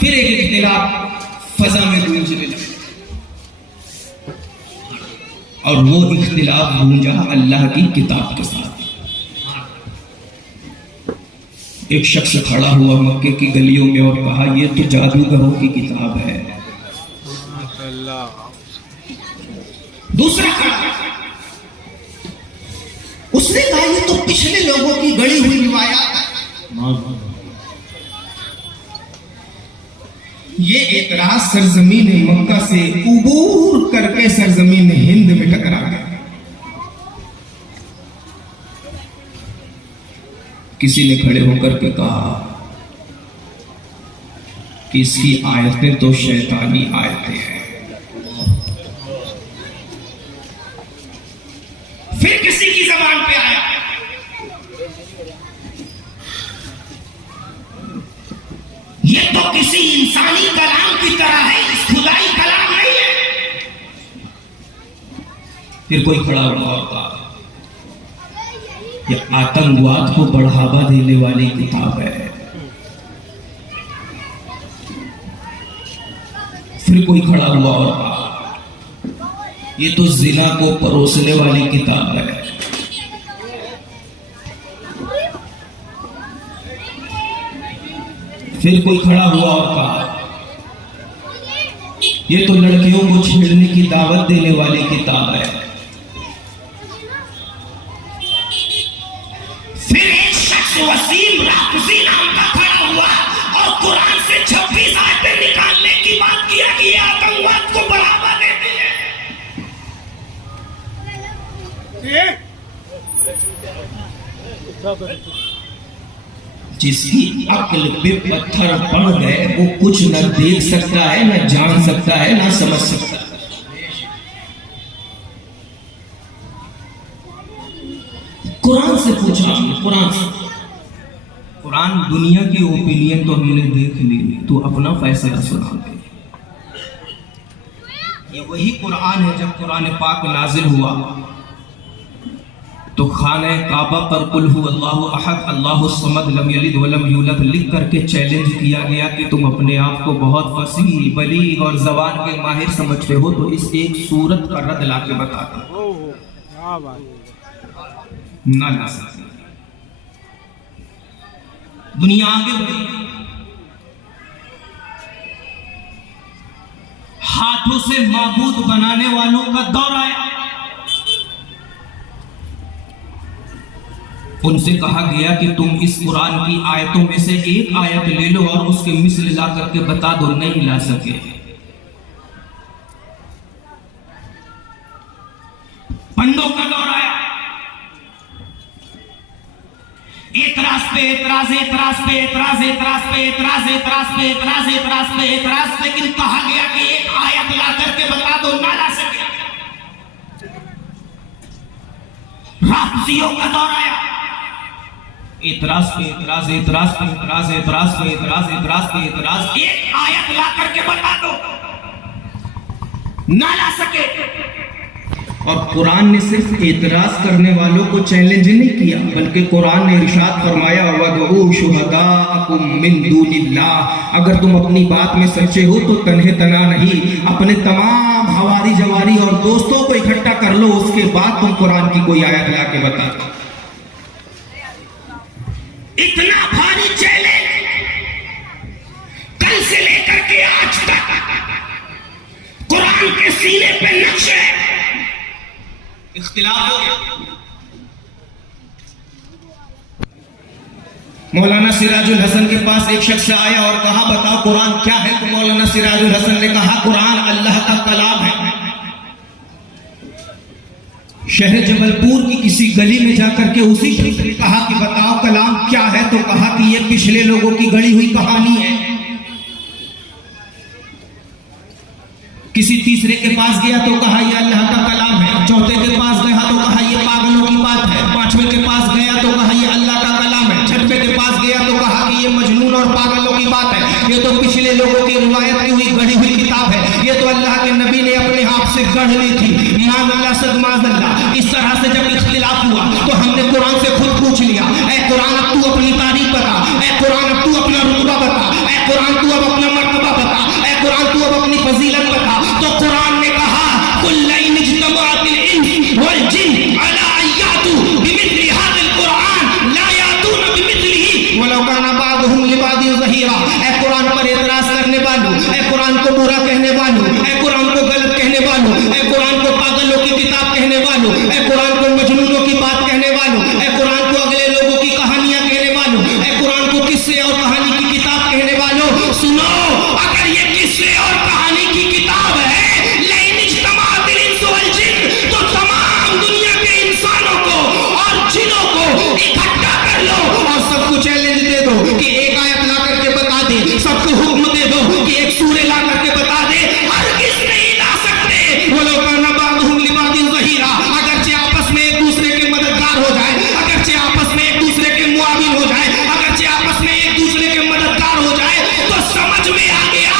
फिर एक इख्तिलाफ फजा में गूंजने लगा और वो इख्तिलाफ गूंजा अल्लाह की किताब के साथ। एक शख्स खड़ा हुआ मक्के की गलियों में और कहा, ये तो जादूगरों की किताब है। दूसरा खड़ा, उसने कहा, ये तो पिछले लोगों की गढ़ी हुई रिवायात है। ये एतराज सरजमीन मक्का से उबूर करके सरजमीन हिंद में टकरा गया। किसी ने खड़े होकर के कहा कि इसकी आयतें तो शैतानी आयतें हैं। फिर किसी की जबान पे आया, ये तो किसी इंसानी कलाम की तरह है, इस खुदाई कलाम नहीं है। फिर कोई खड़ा हुआ और कहा, यह आतंकवाद को बढ़ावा देने वाली किताब है। फिर कोई खड़ा हुआ और कहा, ये तो जिना को परोसने वाली किताब है। फिर कोई खड़ा हुआ और कहा, ये तो लड़कियों को छेड़ने की दावत देने वाली किताब है। फिर एक शख्स वसीम राफजी नाम का खड़ा हुआ और कुरान से 26 आयतें निकालने की बात किया कि ये आतंकवाद को बढ़ावा देती है। जिसकी अक्ल पे पत्थर पड़ गए वो कुछ न देख सकता है, न जान सकता है, न समझ सकता है। कुरान से पूछा, कुरान दुनिया की ओपिनियन तो हमने देख ली, तो अपना फैसला सुना दे। ये वही कुरान है जब कुरान पाक नाजिल हुआ तो खाने काबा पर कुल हु अल्लाहु अहद अल्लाहु समद लम यलिद वलम यूलद लिख करके चैलेंज किया गया कि तुम अपने आप को बहुत फसीह बलीग और जबान के माहिर समझते हो, तो इस एक सूरत का रद्द ला के बता दो। ना ला सकते। दुनिया आगे बढ़ी, हाथों से माबूद बनाने वालों का दौर आया। उनसे कहा गया कि तुम इस कुरान की आयतों में से एक आयत ले लो और उसके मिस्ल ला करके बता दो, नहीं ला सके। पंडों का दौर आया, एतराज पे एतराज, एतराज पे एतराज, एतराज पे एतराज, एतराज पे एतराज, एतराज पे एतराज, लेकिन कहा गया कि एक आयत ला करके बता दो, ना ला सके। राफजियों का दौर आया, एतराज पे एतराज, एतराज पे एतराज, एतराज पे एतराज, एतराज पे एतराज, एक आयत ला करके बता दो, ना ला सके। और कुरान ने सिर्फ एतराज करने वालों को चैलेंज नहीं किया, बल्कि कुरान ने इरशाद फरमाया, वदऊ शुहदाअकुम मिन दूनिल्लाह, अगर तुम अपनी बात में सच्चे हो तो तन्हे तना नहीं, अपने तमाम हवारी जवारी और दोस्तों को इकट्ठा कर लो, उसके बाद तुम कुरान की कोई आयत ला के बता दो। इतना भारी चैलेंज कल से लेकर के आज तक कुरान के सीने पे नक्शे इख्तिलाफ हो गया। मौलाना सिराजुल हसन के पास एक शख्स आया और कहा, बताओ कुरान क्या है? तो मौलाना सिराजुल हसन ने कहा, कुरान अल्लाह का कलाम है। शहर जबलपुर की किसी गली में जाकर के उसी शख्स ने कहा कि बताओ कलाम क्या है? तो कहा कि ये पिछले लोगों की गढ़ी हुई कहानी है। किसी तीसरे के पास गया तो कहा यह अल्लाह का कलाम है। चौथे के पास गया तो कहा यह पागलों की बात है। पांचवें के पास गया तो कहा यह अल्लाह का कलाम है। छठवें के पास गया तो कहा कि यह मजनून और पागलों की बात है, ये तो पिछले लोगों की रिवायत की हुई गढ़ी हुई किताब है, ये तो अल्लाह के नबी ने अपने हाथ से गढ़ ली थी। इस तरह से जब इख्तिलाफ हुआ तो हमने कुरान से खुद पूछ लिया, ऐ कुरान अब तू अपनी तारीफ बता, ऐ कुरान अब तू अपना रुतबा बता, ऐ कुरान तू अब अपना मर्तबा लिबादिन ज़हीरा। ऐ कुरान पर एतराज करने वालों, ऐ कुरान को बुरा कहने वालों, ऐ कुरान को गलत कहने वालों, ऐ कुरान को पागलों की किताब कहने वालों, ऐ कुरान को मजनूनों की बात कहने वालों, ऐ कुरान को अगले लोगों की कहानियां कहने वालों, ऐ कुरान को किस्से और कहानी की किताब कहने वालों, सुनो, अगर ये किस्से और कहानी की किताब है, लइन इज्तमाअतिल इंसु वल जिन्न, तो तमाम दुनिया के इंसानों को और जिनों को इकट्ठा कर लो और सबको चैलेंज दे दो कि एक आयत ला करके बता दे, सबको हुक्म दे दो कि एक सूरह ला करके बता दे, हरगिज़ नहीं ला सकते। वलो काना बादुहुम लिबादिन ज़हीरा, अगरचे आपस में एक दूसरे के मददगार हो जाए, अगरचे आपस में एक दूसरे के मुआविन हो जाए, अगरचे आपस में एक दूसरे के मददगार हो जाए, तो समझ में आ गया